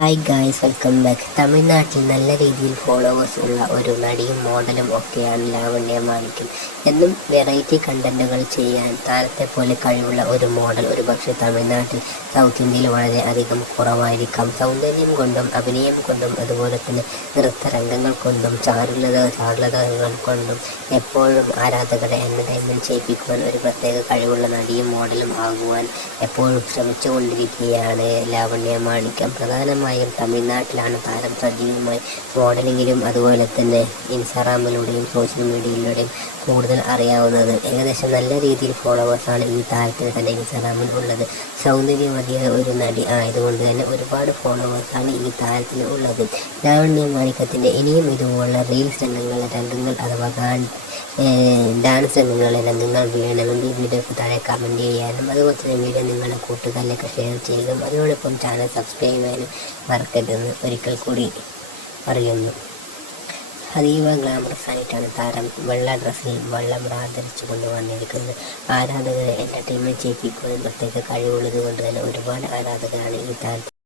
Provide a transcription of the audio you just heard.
Hi guys, welcome back. തമിഴ്നാട്ടിൽ നല്ല രീതിയിൽ ഫോളോവേഴ്സ് ഉള്ള ഒരു നടിയും മോഡലും ഒക്കെയാണ് ലാവണ്യ മാണിക്യം. എന്നും വെറൈറ്റി കണ്ടന്റുകൾ ചെയ്യാൻ താരത്തെ പോലെ കഴിവുള്ള ഒരു മോഡൽ ഒരുപക്ഷെ തമിഴ്നാട്ടിൽ സൗത്ത് ഇന്ത്യയിൽ വളരെ അധികം കുറവായിരിക്കാം. സൗന്ദര്യം കൊണ്ടും അഭിനയം കൊണ്ടും അതുപോലെ തന്നെ നൃത്തരംഗങ്ങൾ കൊണ്ടും ചാരുലതകൾ കൊണ്ടും എപ്പോഴും ആരാധകരെ എൻ്റർടൈൻമെൻറ്റ് ചെയ്യിപ്പിക്കുവാൻ ഒരു പ്രത്യേക കഴിവുള്ള നടിയും മോഡലും ആകുവാൻ എപ്പോഴും ശ്രമിച്ചുകൊണ്ടിരിക്കുകയാണ് ലാവണ്യ മാണിക്യം. പ്രധാനമായും തമിഴ്നാട്ടിലാണ് താരം സജീവമായി മോഡലിങ്ങിലും അതുപോലെ തന്നെ ഇൻസ്റ്റാഗ്രാമിലൂടെയും സോഷ്യൽ മീഡിയയിലൂടെയും കൂടുതൽ അറിയാവുന്നത്. ഏകദേശം നല്ല രീതിയിൽ ഫോളോവേഴ്സാണ് ഈ താരത്തിന് തന്നെ ഇൻസ്റ്റാഗ്രാമിൽ ഉള്ളത്. സൗന്ദര്യവതിയായ ഒരു നടി ആയതുകൊണ്ട് തന്നെ ഒരുപാട് ഫോളോവേഴ്സാണ് ഈ താരത്തിന് ഉള്ളത്. ലാവണ്യ മാണിക്യത്തിൻ്റെ ഇനിയും ഇതുപോലുള്ള റീൽസ് രംഗങ്ങൾ അഥവാ ഡാൻസ് രംഗങ്ങൾ വേണമെങ്കിൽ വീഡിയോക്ക് താഴെ കമൻറ്റ് ചെയ്യാനും അതുപോലെ തന്നെ വീഡിയോ നിങ്ങളുടെ കൂട്ടുകാരിലേക്ക് ഷെയർ ചെയ്യുകയും അതിനോടൊപ്പം ചാനൽ സബ്സ്ക്രൈബ് ചെയ്യാനും മറക്കരുതെന്ന് ഒരിക്കൽ കൂടി പറയുന്നു. അതീവ ഗ്ലാമറസ് ആയിട്ടാണ് താരം വെള്ള ഡ്രസ്സിൽ വെള്ളം ധരിച്ചു കൊണ്ട് വന്നിരിക്കുന്നത്. ആരാധകരെ എൻ്റർടൈൻമെൻറ്റ് ചെയ്യിപ്പിക്കുവാനും പ്രത്യേക കഴിവുള്ളത് കൊണ്ട് തന്നെ ഒരുപാട് ആരാധകരാണ് ഈ താരത്തിൽ.